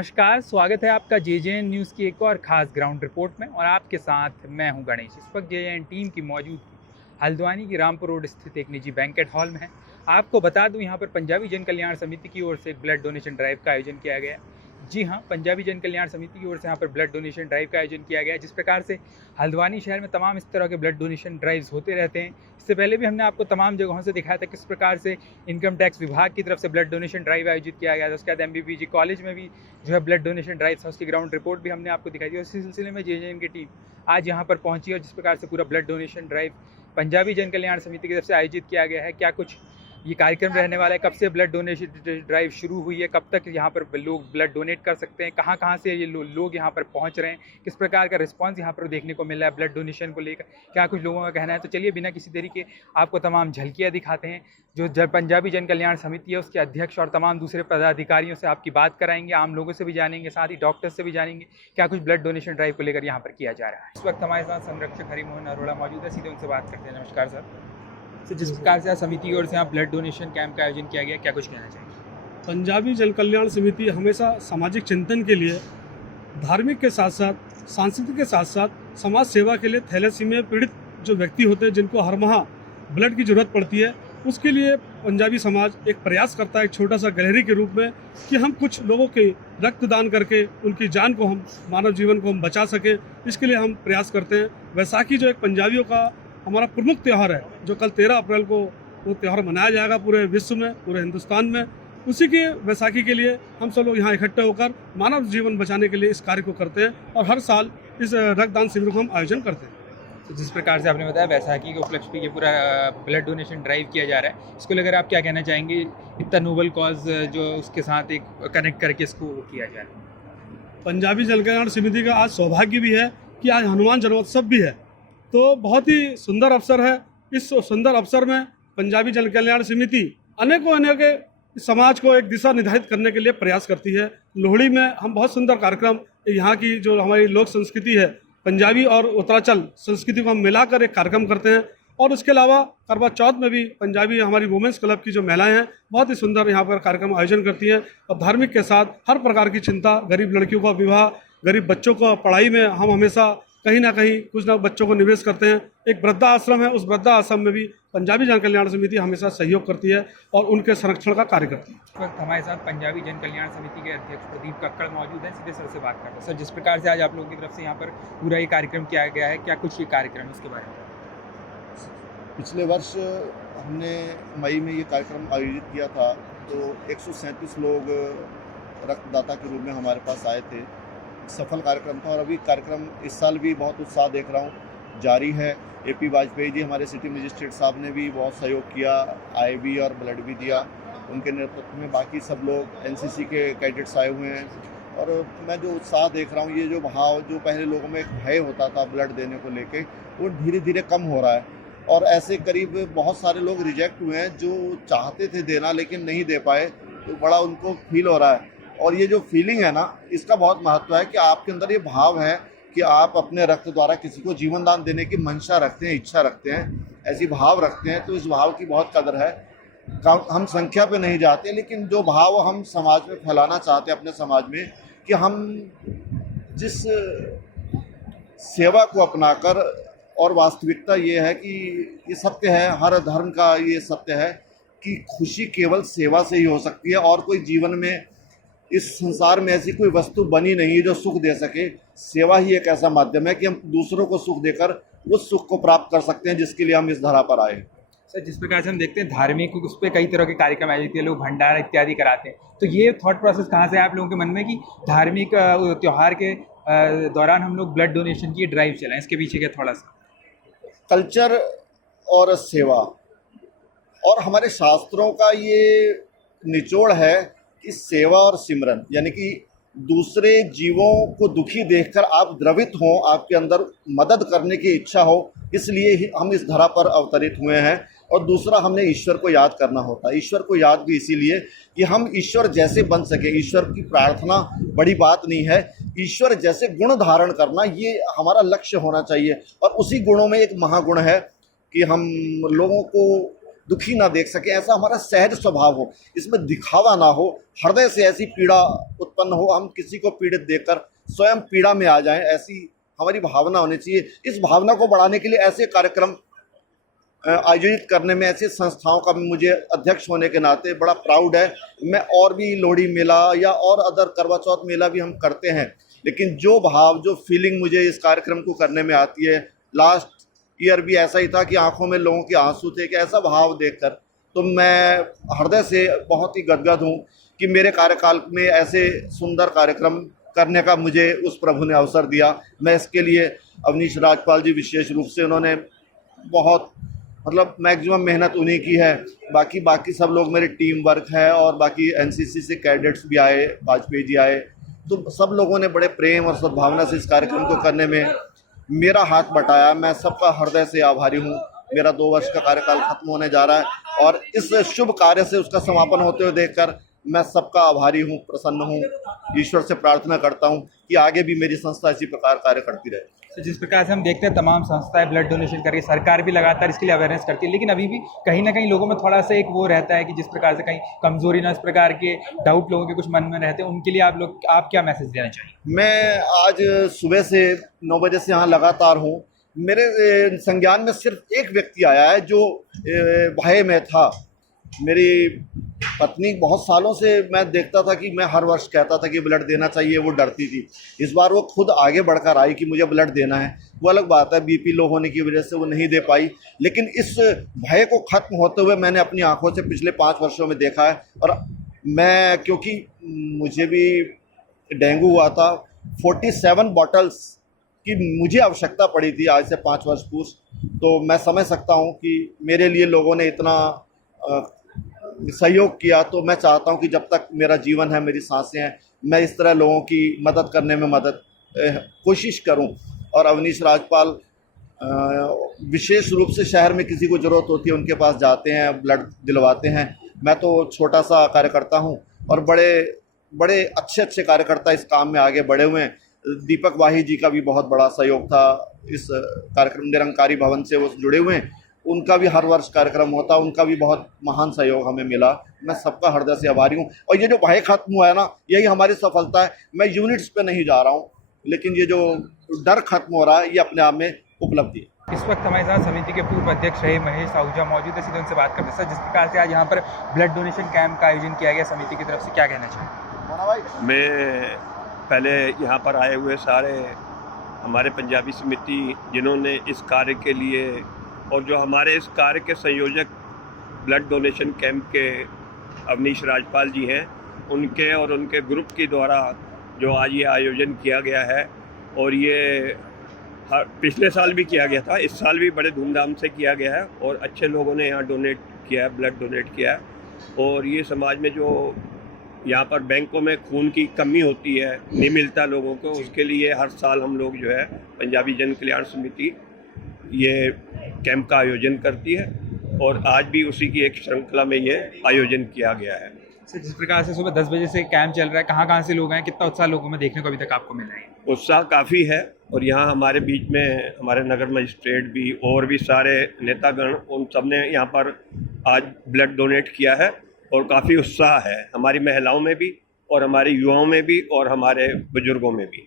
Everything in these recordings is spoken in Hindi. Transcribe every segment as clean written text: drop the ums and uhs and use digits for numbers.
नमस्कार, स्वागत है आपका जेजेएन न्यूज़ की एक और ख़ास ग्राउंड रिपोर्ट में और आपके साथ मैं हूं गणेश। इस वक्त जेजेएन टीम की मौजूदगी हल्द्वानी की रामपुर रोड स्थित एक निजी बैंकेट हॉल में है। आपको बता दूं, यहां पर पंजाबी जन कल्याण समिति की ओर से एक ब्लड डोनेशन ड्राइव का आयोजन किया गया है। जी हाँ, पंजाबी जन कल्याण समिति की ओर से यहाँ पर ब्लड डोनेशन ड्राइव का आयोजन किया गया है। जिस प्रकार से हल्द्वानी शहर में तमाम इस तरह के ब्लड डोनेशन ड्राइव्स होते रहते हैं। इससे पहले भी हमने आपको तमाम जगहों से दिखाया था किस प्रकार से इनकम टैक्स विभाग की तरफ से ब्लड डोनेशन ड्राइव आयोजित किया गया था। उसके बाद MBBG कॉलेज में भी जो है ब्लड डोनेशन ड्राइव था, उसकी ग्राउंड रिपोर्ट भी हमने आपको दिखाई दी। उसी सिलसिले में जेजेएन की टीम आज यहाँ पर पहुंची और जिस प्रकार से पूरा ब्लड डोनेशन ड्राइव पंजाबी जन कल्याण समिति की तरफ से आयोजित किया गया है, क्या कुछ ये कार्यक्रम रहने वाला है, कब से ब्लड डोनेशन ड्राइव शुरू हुई है, कब तक यहाँ पर लोग ब्लड डोनेट कर सकते हैं, कहाँ कहाँ से ये लोग यहाँ पर पहुँच रहे हैं, किस प्रकार का रिस्पांस यहाँ पर देखने को मिल रहा है ब्लड डोनेशन को लेकर, क्या कुछ लोगों का कहना है। तो चलिए बिना किसी देरी के आपको तमाम झलकियाँ दिखाते हैं जो पंजाबी जन कल्याण समिति है उसके अध्यक्ष और तमाम दूसरे पदाधिकारियों से आपकी बात कराएंगे, आम लोगों से भी जानेंगे, साथ ही डॉक्टर्स से भी जानेंगे क्या कुछ ब्लड डोनेशन ड्राइव को लेकर यहाँ पर किया जा रहा है। इस वक्त हमारे साथ संरक्षक हरिमोहन अरोड़ा मौजूद है, सीधे उनसे बात करते हैं। नमस्कार सर। तो जिस प्रकार से समिति की ओर से यहाँ ब्लड डोनेशन कैंप का आयोजन किया गया, क्या कुछ कहना चाहिए? पंजाबी जन कल्याण समिति हमेशा सामाजिक चिंतन के लिए, धार्मिक के साथ साथ सांस्कृतिक के साथ साथ समाज सेवा के लिए थैलेसीमिया पीड़ित जो व्यक्ति होते हैं जिनको हर माह ब्लड की ज़रूरत पड़ती है, उसके लिए पंजाबी समाज एक प्रयास करता है एक छोटा सा गैलरी के रूप में कि हम कुछ लोगों के रक्तदान करके उनकी जान को हम, मानव जीवन को हम बचा सकें। इसके लिए हम प्रयास करते हैं। वैसाखी जो एक पंजाबियों का हमारा प्रमुख त्यौहार है, जो कल 13 अप्रैल को वो त्यौहार मनाया जाएगा पूरे विश्व में, पूरे हिंदुस्तान में, उसी के वैसाखी के लिए हम सब लोग यहाँ इकट्ठे होकर मानव जीवन बचाने के लिए इस कार्य को करते हैं और हर साल इस रक्तदान शिविर को हम आयोजन करते हैं। तो जिस प्रकार से आपने बताया वैसाखी के उपलक्ष्य पे ये पूरा ब्लड डोनेशन ड्राइव किया जा रहा है, इसको लेकर आप क्या कहना चाहेंगे? इतना नोबल कॉज जो उसके साथ एक कनेक्ट करके इसको किया जा रहा है। पंजाबी जन कल्याण समिति का आज सौभाग्य भी है कि आज हनुमान जन्मोत्सव भी है, तो बहुत ही सुंदर अवसर है। इस सुंदर अवसर में पंजाबी जन कल्याण समिति अनेक समाज को एक दिशा निर्धारित करने के लिए प्रयास करती है। लोहड़ी में हम बहुत सुंदर कार्यक्रम, यहाँ की जो हमारी लोक संस्कृति है, पंजाबी और उत्तरांचल संस्कृति को हम मिलाकर एक कार्यक्रम करते हैं। और उसके अलावा करवा चौथ में भी पंजाबी हमारी वुमेंस क्लब की जो महिलाएं हैं बहुत ही सुंदर यहाँ पर कार्यक्रम आयोजन करती हैं। और धार्मिक के साथ हर प्रकार की चिंता, गरीब लड़कियों का विवाह, गरीब बच्चों को पढ़ाई में हम हमेशा कहीं ना कहीं कुछ ना बच्चों को निवेश करते हैं। एक वृद्धा आश्रम है, उस वृद्धा आश्रम में भी पंजाबी जन कल्याण समिति हमेशा सहयोग करती है और उनके संरक्षण का कार्य करती है। इस वक्त हमारे साथ पंजाबी जन कल्याण समिति के अध्यक्ष प्रदीप कक्कड़ मौजूद हैं, सीधे सर से बात करते हैं। सर, जिस प्रकार से आज आप लोगों की तरफ से यहाँ पर पूरा ये कार्यक्रम किया गया है, क्या कुछ ये कार्यक्रम है उसके बारे में? पिछले वर्ष हमने मई में ये कार्यक्रम आयोजित किया था, तो 137 लोग रक्तदाता के रूप में हमारे पास आए थे। सफल कार्यक्रम था और अभी कार्यक्रम इस साल भी बहुत उत्साह देख रहा हूँ जारी है। AP वाजपेयी जी हमारे सिटी मजिस्ट्रेट साहब ने भी बहुत सहयोग किया, आए भी और ब्लड भी दिया। उनके नेतृत्व में बाकी सब लोग NCC के कैडेट्स आए हुए हैं और मैं जो उत्साह देख रहा हूँ, ये जो भाव जो पहले लोगों में एक भय होता था ब्लड देने को लेके, वो धीरे धीरे कम हो रहा है। और ऐसे करीब बहुत सारे लोग रिजेक्ट हुए हैं जो चाहते थे देना लेकिन नहीं दे पाए, तो बड़ा उनको फील हो रहा है। और ये जो फीलिंग है ना, इसका बहुत महत्व है कि आपके अंदर ये भाव है कि आप अपने रक्त द्वारा किसी को जीवन दान देने की मंशा रखते हैं, इच्छा रखते हैं, ऐसी भाव रखते हैं, तो इस भाव की बहुत कदर है। हम संख्या पे नहीं जाते, लेकिन जो भाव हम समाज में फैलाना चाहते हैं अपने समाज में, कि हम जिस सेवा को अपनाकर, और वास्तविकता ये है कि ये सत्य है, हर धर्म का ये सत्य है कि खुशी केवल सेवा से ही हो सकती है और कोई जीवन में इस संसार में ऐसी कोई वस्तु बनी नहीं है जो सुख दे सके। सेवा ही एक ऐसा माध्यम है कि हम दूसरों को सुख देकर उस सुख को प्राप्त कर सकते हैं जिसके लिए हम इस धरा पर आए। सर, जिस प्रकार से हम देखते हैं धार्मिक उस पर कई तरह के कार्यक्रम आयोजित किए, लोग भंडारा इत्यादि कराते हैं, तो ये थॉट प्रोसेस कहाँ से है आप लोगों के मन में कि धार्मिक त्यौहार के दौरान हम लोग ब्लड डोनेशन की ड्राइव चलाएं? इसके पीछे क्या थोड़ा सा कल्चर और सेवा और हमारे शास्त्रों का ये निचोड़ है कि सेवा और सिमरन, यानी कि दूसरे जीवों को दुखी देखकर आप द्रवित हों, आपके अंदर मदद करने की इच्छा हो, इसलिए ही हम इस धरा पर अवतरित हुए हैं। और दूसरा, हमने ईश्वर को याद करना होता है। ईश्वर को याद भी इसीलिए कि हम ईश्वर जैसे बन सके। ईश्वर की प्रार्थना बड़ी बात नहीं है, ईश्वर जैसे गुण धारण करना ये हमारा लक्ष्य होना चाहिए। और उसी गुणों में एक महागुण है कि हम लोगों को दुखी ना देख सके, ऐसा हमारा सहज स्वभाव हो, इसमें दिखावा ना हो, हृदय से ऐसी पीड़ा उत्पन्न हो, हम किसी को पीड़ित देखकर स्वयं पीड़ा में आ जाएं, ऐसी हमारी भावना होनी चाहिए। इस भावना को बढ़ाने के लिए ऐसे कार्यक्रम आयोजित करने में, ऐसी संस्थाओं का मुझे अध्यक्ष होने के नाते बड़ा प्राउड है। मैं और भी लोहड़ी मेला या और अदर करवा चौथ मेला भी हम करते हैं, लेकिन जो भाव, जो फीलिंग मुझे इस कार्यक्रम को करने में आती है, लास्ट ईयर भी ऐसा ही था कि आंखों में लोगों के आंसू थे कि ऐसा भाव देखकर तो मैं हृदय से बहुत ही गदगद हूँ कि मेरे कार्यकाल में ऐसे सुंदर कार्यक्रम करने का मुझे उस प्रभु ने अवसर दिया। मैं इसके लिए अवनीश राजपाल जी, विशेष रूप से उन्होंने बहुत मतलब मैक्सिमम मेहनत उन्हीं की है। बाकी सब लोग मेरे टीम वर्क है, और बाकी एनसीसी से कैडेट्स भी आए, वाजपेयी जी आए, तो सब लोगों ने बड़े प्रेम और सद्भावना से इस कार्यक्रम को करने में मेरा हाथ बटाया। मैं सबका हृदय से आभारी हूँ। मेरा 2 वर्ष का कार्यकाल खत्म होने जा रहा है, और इस शुभ कार्य से उसका समापन होते हुए देखकर मैं सबका आभारी हूँ, प्रसन्न हूँ। ईश्वर से प्रार्थना करता हूँ कि आगे भी मेरी संस्था इसी प्रकार कार्य करती रहे। तो जिस प्रकार से हम देखते हैं तमाम संस्थाएं ब्लड डोनेशन कर रही है, सरकार भी लगातार इसके लिए अवेयरनेस करती है, लेकिन अभी भी कहीं ना कहीं लोगों में थोड़ा सा एक वो रहता है कि जिस प्रकार से कहीं कमजोरी ना, इस प्रकार के डाउट लोगों के कुछ मन में रहते हैं, उनके लिए आप क्या मैसेज देना चाहिए? मैं आज सुबह से 9 बजे से यहाँ लगातार हूँ। मेरे संज्ञान में सिर्फ एक व्यक्ति आया है जो भय में था। मेरी पत्नी बहुत सालों से मैं देखता था कि मैं हर वर्ष कहता था कि ब्लड देना चाहिए, वो डरती थी। इस बार वो खुद आगे बढ़कर आई कि मुझे ब्लड देना है। वो अलग बात है, बीपी लो होने की वजह से वो नहीं दे पाई, लेकिन इस भय को खत्म होते हुए मैंने अपनी आंखों से पिछले 5 वर्षों में देखा है। और मैं, क्योंकि मुझे भी डेंगू हुआ था, 47 बॉटल्स की मुझे आवश्यकता पड़ी थी आज से 5 वर्ष पूर्व, तो मैं समझ सकता हूँ कि मेरे लिए लोगों ने इतना सहयोग किया। तो मैं चाहता हूं कि जब तक मेरा जीवन है, मेरी सांसें हैं, मैं इस तरह लोगों की मदद करने में कोशिश करूं। और अवनीश राजपाल विशेष रूप से शहर में किसी को ज़रूरत होती है उनके पास जाते हैं, ब्लड दिलवाते हैं। मैं तो छोटा सा कार्यकर्ता हूं, और बड़े अच्छे कार्यकर्ता इस काम में आगे बढ़े हुए हैं। दीपक वाही जी का भी बहुत बड़ा सहयोग था इस कार्यक्रम, निरंकारी भवन से वो जुड़े हुए हैं, उनका भी हर वर्ष कार्यक्रम होता है, उनका भी बहुत महान सहयोग हमें मिला। मैं सबका हृदय से आभारी हूँ। और ये जो भय खत्म हुआ है ना, यही हमारी सफलता है। मैं यूनिट्स पे नहीं जा रहा हूँ, लेकिन ये जो डर खत्म हो रहा है, ये अपने आप में उपलब्धि है। इस वक्त हमारे साथ समिति के पूर्व अध्यक्ष रहे महेश आहूजा मौजूद है, सीधे उनसे बात करते हैं। सर, जिस प्रकार से आज यहाँ पर ब्लड डोनेशन कैंप का आयोजन किया गया समिति की तरफ से, क्या कहना चाहिए? मैं पहले यहाँ पर आए हुए सारे हमारे पंजाबी समिति जिन्होंने इस कार्य के लिए, और जो हमारे इस कार्य के संयोजक ब्लड डोनेशन कैंप के अवनीश राजपाल जी हैं, उनके और उनके ग्रुप के द्वारा जो आज ये आयोजन किया गया है, और ये पिछले साल भी किया गया था, इस साल भी बड़े धूमधाम से किया गया है, और अच्छे लोगों ने यहाँ डोनेट किया है, ब्लड डोनेट किया है। और ये समाज में जो यहाँ पर बैंकों में खून की कमी होती है, नहीं मिलता लोगों को, उसके लिए हर साल हम लोग जो है पंजाबी जन कल्याण समिति ये कैंप का आयोजन करती है, और आज भी उसी की एक श्रृंखला में ये आयोजन किया गया है। सर, जिस प्रकार से सुबह 10 बजे से कैंप चल रहा है, कहाँ से लोग हैं, कितना उत्साह लोगों में देखने को अभी तक आपको मिल रहा है? उत्साह काफ़ी है, और यहाँ हमारे बीच में हमारे नगर मजिस्ट्रेट भी और भी सारे नेतागण, उन सब ने यहाँ पर आज ब्लड डोनेट किया है, और काफ़ी उत्साह है हमारी महिलाओं में भी, और हमारे युवाओं में भी, और हमारे बुजुर्गों में भी,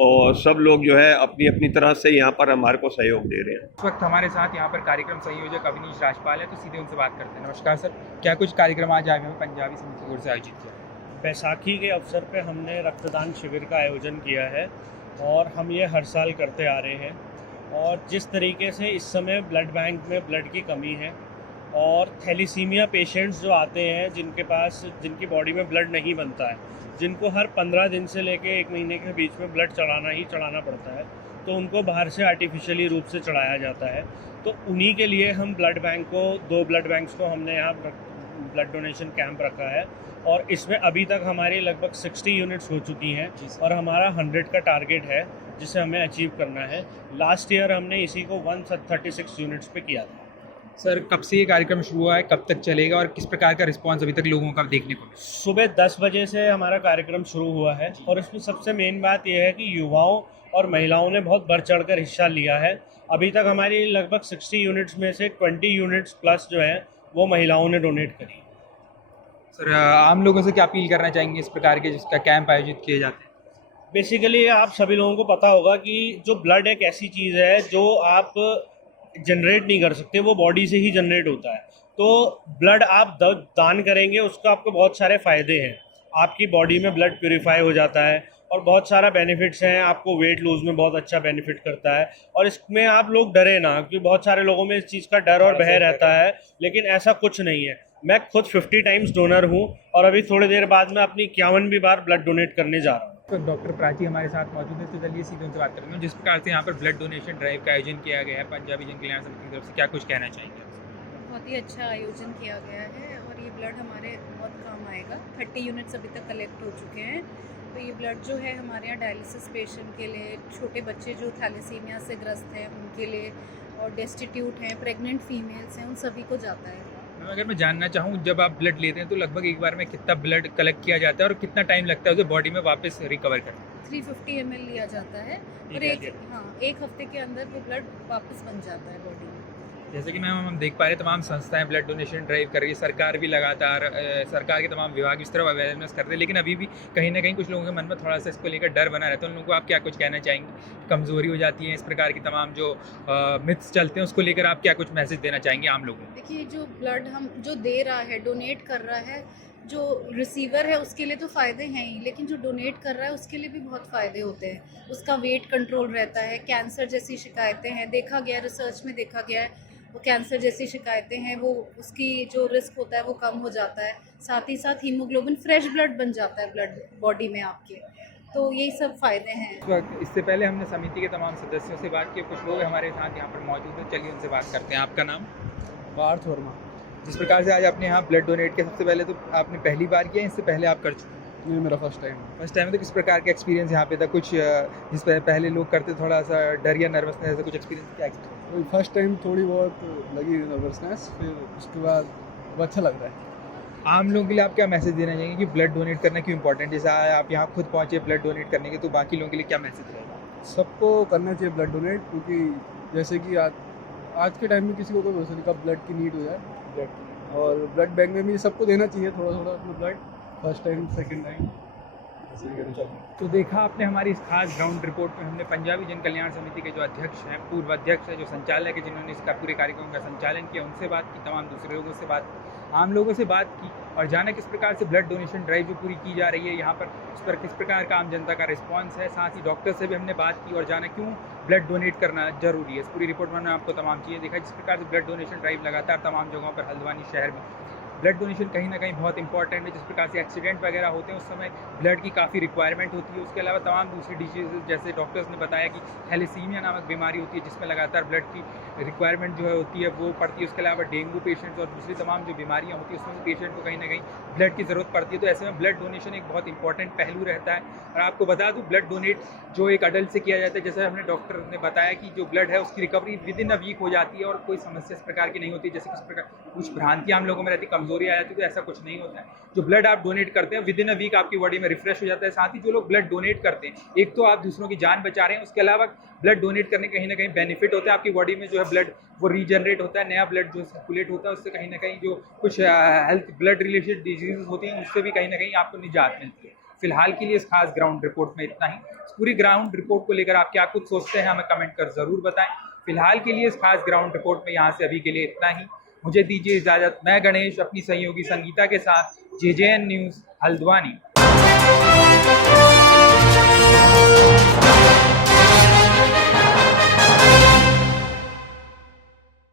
और सब लोग जो है अपनी अपनी तरह से यहाँ पर हमारे को सहयोग दे रहे हैं। इस वक्त हमारे साथ यहाँ पर कार्यक्रम संयोजक अवनीश राजपाल है, तो सीधे उनसे बात करते हैं। नमस्कार सर, क्या कुछ कार्यक्रम आज आए हुए पंजाबी समिति की ओर से आयोजित किया? बैसाखी के अवसर पे हमने रक्तदान शिविर का आयोजन किया है, और हम ये हर साल करते आ रहे हैं। और जिस तरीके से इस समय ब्लड बैंक में ब्लड की कमी है, और थैलीसीमिया पेशेंट्स जो आते हैं जिनकी बॉडी में ब्लड नहीं बनता है, जिनको हर 15 दिन से लेके 1 महीने के बीच में ब्लड चढ़ाना पड़ता है, तो उनको बाहर से आर्टिफिशियली रूप से चढ़ाया जाता है। तो उन्हीं के लिए हम 2 ब्लड बैंक्स को हमने यहाँ ब्लड डोनेशन कैंप रखा है, और इसमें अभी तक हमारी लगभग 60 यूनिट्स हो चुकी हैं, और हमारा 100 का टारगेट है जिसे हमें अचीव करना है। लास्ट ईयर हमने इसी को 136 यूनिट्स पे किया था। सर, कब से ये कार्यक्रम शुरू हुआ है, कब तक चलेगा, और किस प्रकार का रिस्पांस अभी तक लोगों का देखने को मिला? सुबह 10 बजे से हमारा कार्यक्रम शुरू हुआ है, और इसमें सबसे मेन बात यह है कि युवाओं और महिलाओं ने बहुत बढ़ चढ़ कर हिस्सा लिया है। अभी तक हमारी लगभग 60 यूनिट्स में से 20 यूनिट्स प्लस जो है वो महिलाओं ने डोनेट करी। सर आम लोगों से क्या अपील करना चाहेंगे इस प्रकार के जिसका कैंप आयोजित किए जाते हैं? बेसिकली आप सभी लोगों को पता होगा कि जो ब्लड एक ऐसी चीज़ है जो आप जनरेट नहीं कर सकते, वो बॉडी से ही जनरेट होता है। तो ब्लड आप दान करेंगे, उसका आपको बहुत सारे फ़ायदे हैं। आपकी बॉडी में ब्लड प्यूरिफाई हो जाता है और बहुत सारा बेनिफिट्स हैं। आपको वेट लूज़ में बहुत अच्छा बेनिफिट करता है। और इसमें आप लोग डरे ना, क्योंकि बहुत सारे लोगों में इस चीज़ का डर और भय रहता है, लेकिन ऐसा कुछ नहीं है। मैं खुद 50 टाइम्स डोनर हूँ और अभी थोड़ी देर बाद मैं अपनी 51वीं बार ब्लड डोनेट करने जा रहा हूँ। तो डॉक्टर प्राची हमारे साथ मौजूद है, तो चलिए सीधे उनसे बात करते हैं। जिस प्रकार से यहाँ पर ब्लड डोनेशन ड्राइव का आयोजन किया गया है पंजाबी जन कल्याण समिति की तरफ से, क्या कुछ कहना चाहेंगे? बहुत ही अच्छा आयोजन किया गया है और ये ब्लड हमारे बहुत काम आएगा। 30 यूनिट्स अभी तक कलेक्ट हो चुके हैं। तो ये ब्लड जो है हमारे यहाँ डायलिसिस पेशेंट के लिए, छोटे बच्चे जो थैलेसीमिया से ग्रस्त हैं उनके लिए, और डेस्टिट्यूट हैं, प्रेग्नेंट फीमेल्स हैं, उन सभी को जाता है। मैम अगर मैं जानना चाहूँ, जब आप ब्लड लेते हैं तो लगभग एक बार में कितना ब्लड कलेक्ट किया जाता है और कितना टाइम लगता है उसे बॉडी में वापस रिकवर करने? 350 ml लिया जाता है और एक हफ्ते के अंदर वो ब्लड वापस बन जाता है बॉडी में। जैसे कि मैम हम देख पा रहे हैं तमाम संस्थाएं ब्लड डोनेशन ड्राइव कर रही है, सरकार भी लगातार सरकार के तमाम विभाग इस तरह अवेयरनेस करते हैं, लेकिन अभी भी कहीं ना कहीं कुछ लोगों के मन में थोड़ा सा इसको लेकर डर बना रहता है। उन लोगों को आप क्या कुछ कहना चाहेंगे? कमज़ोरी हो जाती है इस प्रकार की तमाम जो मिथ्स चलते हैं, उसको लेकर आप क्या कुछ मैसेज देना चाहेंगे आम लोगों को? देखिए, जो ब्लड हम जो दे रहा है, डोनेट कर रहा है, जो रिसीवर है उसके लिए तो फ़ायदे हैं ही, लेकिन जो डोनेट कर रहा है उसके लिए भी बहुत फ़ायदे होते हैं। उसका वेट कंट्रोल रहता है, कैंसर जैसी शिकायतें हैं, देखा गया रिसर्च में देखा गया है, वो कैंसर जैसी शिकायतें हैं, वो उसकी जो रिस्क होता है वो कम हो जाता है। साथ ही साथ हीमोग्लोबिन, फ्रेश ब्लड बन जाता है ब्लड बॉडी में आपके। तो यही सब फ़ायदे हैं। इससे पहले हमने समिति के तमाम सदस्यों से बात की, कुछ लोग हमारे साथ यहाँ पर मौजूद हैं, चलिए उनसे बात करते हैं। आपका नाम? पार्थ वर्मा। जिस प्रकार से आज आपने यहाँ ब्लड डोनेट किया, सबसे पहले तो आपने पहली बार किया, इससे पहले आप कर चुके हैं? ये मेरा फर्स्ट टाइम। फर्स्ट टाइम है, तो किस प्रकार का एक्सपीरियंस यहाँ पे था? कुछ जिस पहले लोग करते थोड़ा सा डर या नर्वसनेस, ऐसा कुछ एक्सपीरियंस? क्या एक्सपीरियंस? फर्स्ट टाइम थोड़ी बहुत लगी नर्वसनेस, फिर उसके बाद अच्छा लग रहा है। आम लोगों के लिए आप क्या मैसेज देना चाहेंगे कि ब्लड डोनेट करना क्यों इंपॉर्टेंट? जैसे आप यहाँ खुद पहुँचे ब्लड डोनेट करने के, तो बाकी लोगों के लिए क्या मैसेज रहेगा? सबको करना चाहिए ब्लड डोनेट, क्योंकि जैसे कि आज के टाइम में किसी को कोई भरोसा नहीं कब ब्लड की नीड हो जाए ब्लड की, और ब्लड बैंक में भी सबको देना चाहिए थोड़ा थोड़ा अपना blood, first time second time. तो देखा आपने हमारी इस खास ग्राउंड रिपोर्ट में, हमने पंजाबी जन कल्याण समिति के जो अध्यक्ष हैं, पूर्व अध्यक्ष हैं, जो संचालक है, जिन्होंने इसका पूरे कार्यक्रम का संचालन किया, उनसे बात की, तमाम दूसरे लोगों से बात की, आम लोगों से बात की, और जाना किस प्रकार से ब्लड डोनेशन ड्राइव जो पूरी की जा रही है यहाँ पर, उस पर किस प्रकार का आम जनता का रिस्पांस है। साथ ही डॉक्टर से भी हमने बात की और जाना क्यों ब्लड डोनेट करना जरूरी है। इस पूरी रिपोर्ट में हमने आपको तमाम चीज़ें देखा, जिस प्रकार से ब्लड डोनेशन ड्राइव लगातार तमाम जगहों पर, हल्द्वानी शहर में ब्लड डोनेशन कहीं ना कहीं बहुत इंपॉर्टेंट है। जिस प्रकार से एक्सीडेंट वगैरह होते हैं उस समय ब्लड की काफ़ी रिक्वायरमेंट होती है। उसके अलावा तमाम दूसरी डिजीज़, जैसे डॉक्टर्स ने बताया कि थैलेसीमिया नामक बीमारी होती है जिसमें लगातार ब्लड की रिक्वायरमेंट जो है होती है वो पड़ती है। उसके अलावा डेंगू पेशेंट्स और दूसरी तमाम जो बीमारियाँ होती है उसमें पेशेंट को कहीं ना कहीं ब्लड की ज़रूरत पड़ती है। तो ऐसे में ब्लड डोनेशन एक बहुत इंपॉर्टेंट पहलू रहता है। और आपको बता दूँ, ब्लड डोनेट जो एक अडल्ट से किया जाता है, जैसे हमने डॉक्टर ने बताया कि जो ब्लड है उसकी recovery within a week हो जाती है और कोई समस्या इस प्रकार की नहीं होती। जैसे किस प्रकार कुछ भ्रांतियाँ हम लोगों में रहती, कमजोरी आ जाती है, तो ऐसा कुछ नहीं होता है। जो ब्लड आप डोनेट करते हैं विद इन अ वीक आपकी बॉडी में रिफ्रेश हो जाता है। साथ ही जो लोग ब्लड डोनेट करते हैं, एक तो आप दूसरों की जान बचा रहे हैं, उसके अलावा ब्लड डोनेट करने कहीं ना कहीं बेनिफिट होता है। आपकी बॉडी में जो है ब्लड वो रीजनरेट होता है, नया ब्लड जो सर्कुलेट होता है, उससे कहीं ना कहीं जो कुछ हेल्थ ब्लड रिलेटेड डिजीज़ होती हैं उससे भी कहीं ना कहीं आपको निजात मिलती है। फिलहाल के लिए इस खास ग्राउंड रिपोर्ट में इतना ही। इस पूरी ग्राउंड रिपोर्ट को लेकर आप क्या कुछ सोचते हैं हमें कमेंट कर ज़रूर बताएं। फिलहाल के लिए इस खास ग्राउंड रिपोर्ट में यहाँ से अभी के लिए इतना ही। मुझे दीजिए इजाज़त। मैं गणेश अपनी सहयोगी संगीता के साथ JJN न्यूज़ हल्द्वानी।